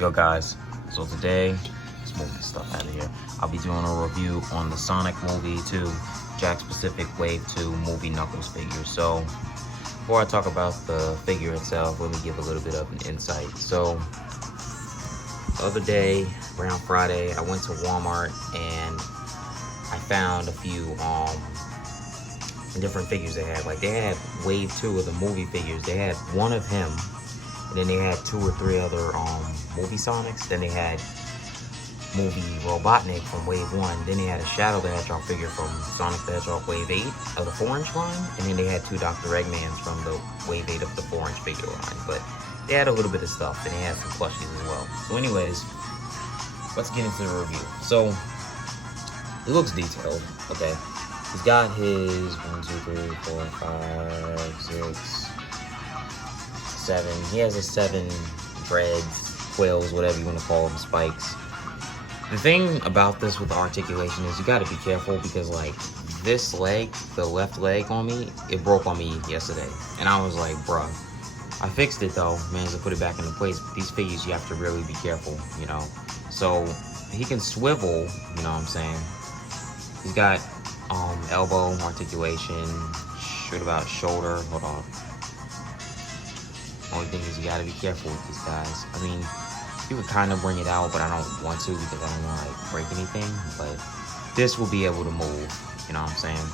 Yo guys, so today, let's move this stuff out of here. I'll be doing a review on the Sonic movie 2, Jakks Pacific Wave 2 movie Knuckles figure. So, before I talk about the figure itself, let me give a little bit of an insight. So, the other day, around Friday, I went to Walmart and I found a few different figures they had. Like, they had Wave 2 of the movie figures. They had one of him, and then they had 2 or 3 other movie Sonics. Then they had movie Robotnik from Wave 1. Then they had a Shadow the Hedgehog figure from Sonic the Hedgehog Wave 8 of the 4-inch line. And then they had 2 Dr. Eggmans from the Wave 8 of the 4-inch figure line. But they had a little bit of stuff, and they had some plushies as well. So anyways, let's get into the review. So, it looks detailed, okay? He's got his 1, 2, 3, 4, 5, 6, 7. He has a 7 dreads, quills, whatever you want to call them, spikes. The thing about this with the articulation is you got to be careful because, like, this leg, the left leg on me, it broke on me yesterday. And I was like, bruh. I fixed it though, managed to put it back into place. But these figures, you have to really be careful, you know. So he can swivel, you know what I'm saying. He's got elbow articulation, shoot about shoulder. Hold on. Only thing is you gotta be careful with these guys. I mean, you could kind of bring it out, but I don't want to because I don't want to like break anything. But this will be able to move, you know what I'm saying.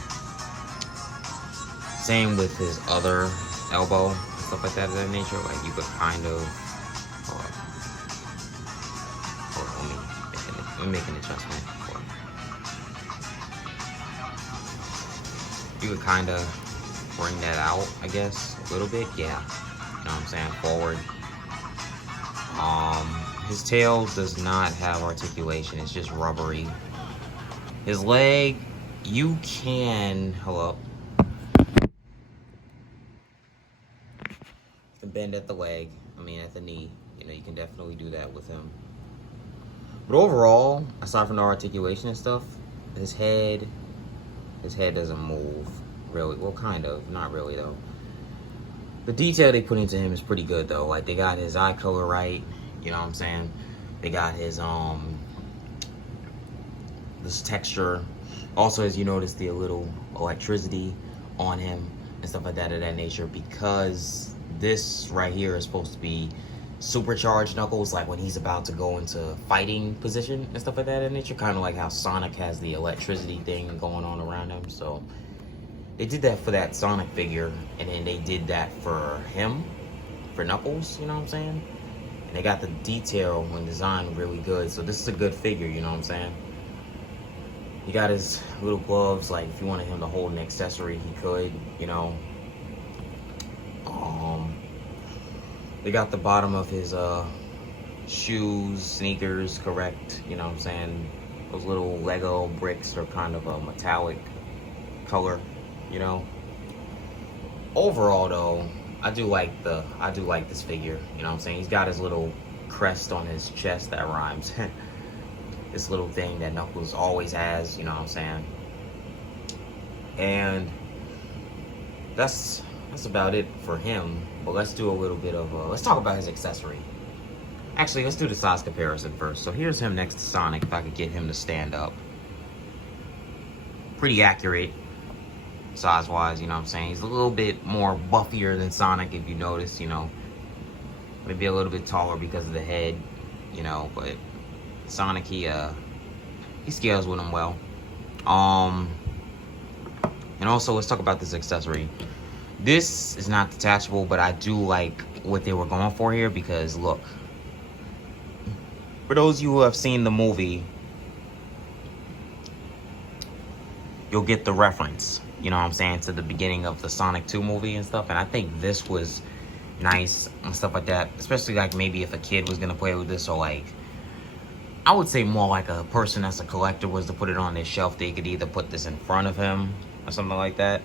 Same with his other elbow, stuff like that of that nature. Like you could kind of, hold on, let me make an adjustment. You could kind of bring that out, I guess, a little bit. Yeah, you know what I'm saying, forward. His tail does not have articulation. It's just rubbery. His leg, you can, hello. You can bend at the leg. I mean, at the knee. You know, you can definitely do that with him. But overall, aside from the articulation and stuff, his head doesn't move, really. Well, kind of. Not really, though. The detail they put into him is pretty good, though. Like, they got his eye color right. You know what I'm saying? They got his, this texture. Also, as you notice, the little electricity on him and stuff like that of that nature. Because this right here is supposed to be supercharged Knuckles, like when he's about to go into fighting position and stuff like that in nature, kind of like how Sonic has the electricity thing going on around him. So they did that for that Sonic figure, and then they did that for him, for Knuckles, you know what I'm saying? And they got the detail and design really good, so this is a good figure, you know what I'm saying? He got his little gloves, like if you wanted him to hold an accessory, he could, you know. They got the bottom of his shoes, sneakers, correct, you know what I'm saying? Those little Lego bricks are kind of a metallic color, you know. Overall though, I do like this figure, you know what I'm saying? He's got his little crest on his chest that rhymes. This little thing that Knuckles always has, you know what I'm saying? And that's about it for him. But let's do a little bit of let's talk about his accessory. Actually, let's do the size comparison first. So here's him next to Sonic, if I could get him to stand up. Pretty accurate size-wise, you know what I'm saying? He's a little bit more buffier than Sonic, if you notice, you know. Maybe a little bit taller because of the head, you know, but Sonic, he scales with him well. And also, let's talk about this accessory. This is not detachable, but I do like what they were going for here because, look, for those of you who have seen the movie, you'll get the reference, you know what I'm saying, to the beginning of the Sonic 2 movie and stuff. And I think this was nice and stuff like that, especially like maybe if a kid was going to play with this, or like, I would say more like a person that's a collector was to put it on their shelf. They could either put this in front of him or something like that,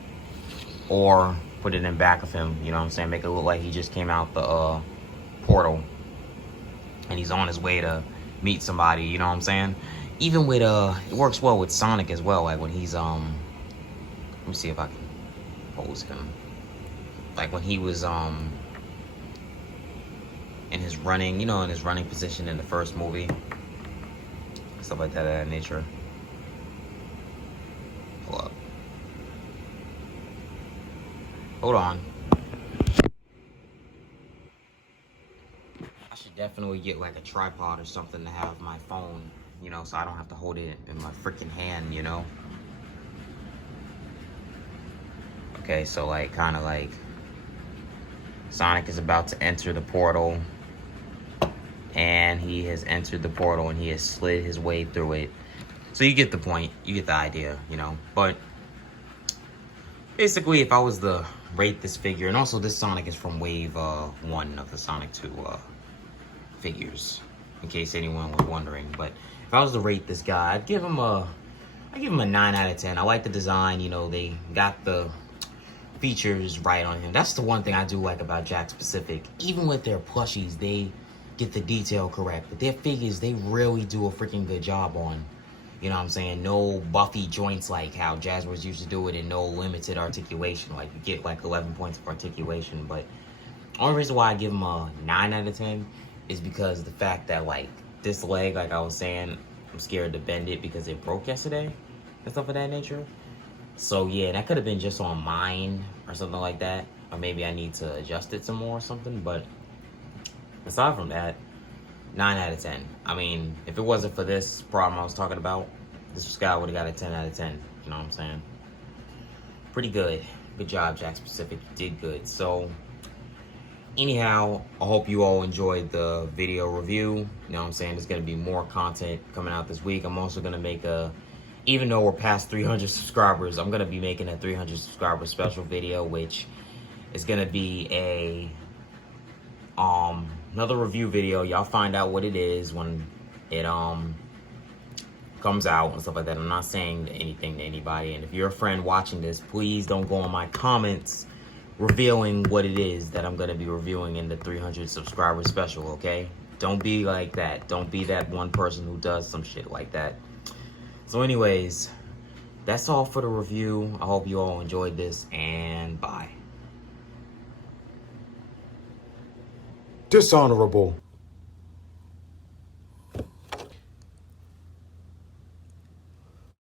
or put it in back of him, you know what I'm saying? Make it look like he just came out the portal and he's on his way to meet somebody, you know what I'm saying? Even with, it works well with Sonic as well, like when he's, let me see if I can pose him. Like when he was, in his running, you know, in his running position in the first movie. Stuff like that of that nature. Pull up. Hold on. I should definitely get like a tripod or something to have my phone, you know, so I don't have to hold it in my freaking hand, you know. Okay, so like kind of like Sonic is about to enter the portal, and he has entered the portal and he has slid his way through it. So you get the point, you get the idea, you know. But basically, if I was to rate this figure, and also this Sonic is from Wave 1 of the Sonic 2 figures, in case anyone was wondering. But if I was to rate this guy, I'd give him a 9 out of 10. I like the design, you know, they got the features right on him. That's the one thing I do like about Jakks Pacific. Even with their plushies, they get the detail correct. But their figures, they really do a freaking good job on. You know what I'm saying? No buffy joints like how Jazzwares used to do it, and no limited articulation. Like, you get like 11 points of articulation. But the only reason why I give him a 9 out of 10 is because of the fact that, like, this leg, like I was saying, I'm scared to bend it because it broke yesterday and stuff of that nature. So, yeah, that could have been just on mine or something like that. Or maybe I need to adjust it some more or something. But aside from that, 9 out of 10. I mean, if it wasn't for this problem I was talking about, this guy would have got a 10 out of 10. You know what I'm saying? Pretty good. Good job, Jakks Pacific. You did good. So, anyhow, I hope you all enjoyed the video review. You know what I'm saying? There's going to be more content coming out this week. I'm also going to make even though we're past 300 subscribers, I'm going to be making a 300 subscriber special video, which is going to be another review video. Y'all find out what it is when it comes out and stuff like that. I'm not saying anything to anybody, and if you're a friend watching this, please don't go on my comments revealing what it is that I'm going to be reviewing in the 300 subscriber special, okay? Don't be like that. Don't be that one person who does some shit like that. So anyways, that's all for the review. I hope you all enjoyed this, and bye. Dishonorable.